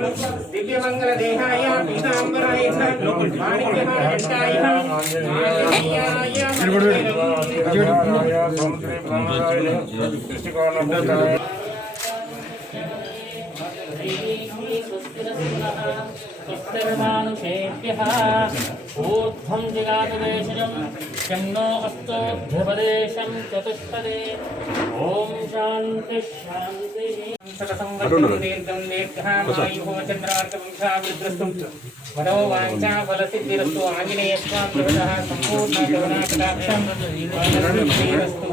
दिव्यमंगल देहाय पीतांबराय माणिक्यहारघंटाय सर्वानुषेभ्यः ऊर्ध्वं जगातदेशं शन्नो अस्तोऽभ्यपदेशं चतुष्पदे ॐ शान्ति शान्ति सकसंवत्सरं दीर्घं दीर्घामायुः चन्द्रार्कवंशाभिवृद्धिस्तु मनो वाञ्छा फलसिद्धिरस्तु आञ्जनेयस्वामी देवतः सम्पूर्णकरुणाकटाक्षं वरदस्तु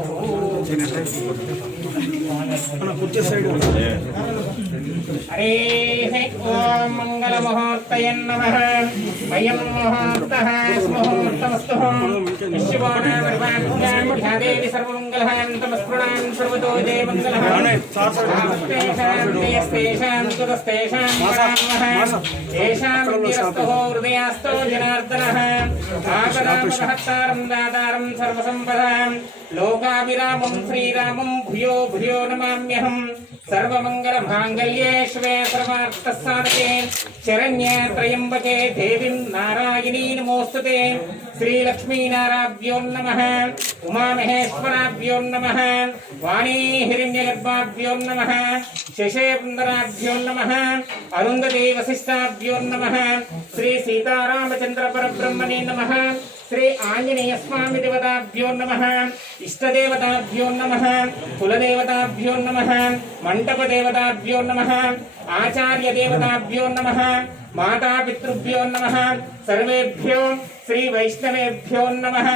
हरे ओम मंगल मुहूर्तये नमः अयं मुहूर्तः मुहूर्तमस्तु विश्ववाणादेवी सर्वमंगलहां तमस्पृणां सर्वतो जय मंगलः हृदयास्तो जनार्दनः आपदामहत्तारं दातारं सर्वसंपदां लोकाभिरामं श्रीरामं भूयो भूयो नमाम्यहम् सर्वमंगलमांगल्ये शिवे सर्वार्थसाधके शरण्ये त्र्यंबके देवीं नारायणी नमोस्तुते श्रीलक्ष्मीनाराभ्यो नमः उमामहेश्वराभ्यो नमः वाणी हिरण्यगर्भाभ्यो नमः शशेन्द्राभ्यो नमः अरुन्धती वसिष्ठाभ्यो नमः श्री सीतारामचंद्र परब्रह्मणे नमः श्री आंजनेय स्वामी देवताभ्यो नमः इष्टदेवताभ्यो नमः कुलदेवताभ्यो नमः मंडप देवताभ्यो नमः आचार्य देवताभ्यो नमः माता पितृभ्यो नमः सर्वेभ्यो श्री वैष्णवेभ्यो नमः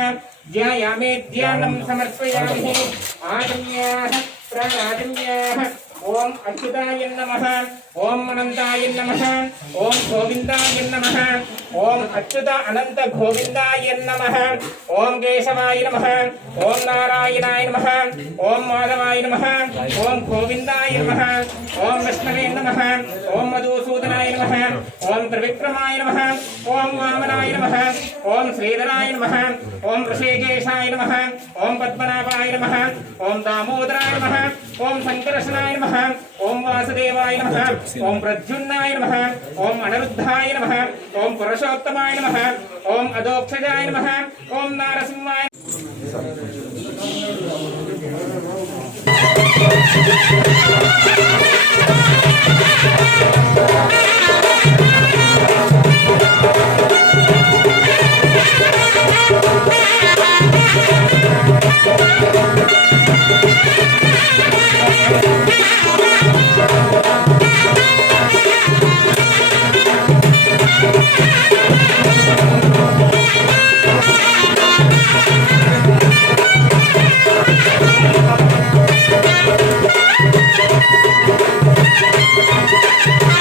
ध्यायामे ध्यानं समर्पयामि आजन्याः प्राणाजन्याः ओम अच्युताय नमः ओम अनंताय नमः ओम गोविंदाय नमः ओम अच्युत अनंत गोविंदाय नमः ओम केशवाय नमः ओम नारायणाय नमः ओम माधवाय नमः ओम गोविंदाय नमः ओम विष्णवे नमः ओम मधुसूदनाय नमः ओम त्रिविक्रमाय नमः ओम वामनाय नमः ओम श्रीधराय नमः ओम ऋषिकेशाय नमः ओम पद्मनाभाय नमः ओम दामोदराय नमः ओम संकर्षणाय नमः ओम वासुदेवाय नमः ओम प्रद्युम्नाय नमः ओम अनिरुद्धाय नमः ओम पुरुषोत्तमाय नमः ओम अधोक्षजाय नमः ओम नारसिंहाय Thank you.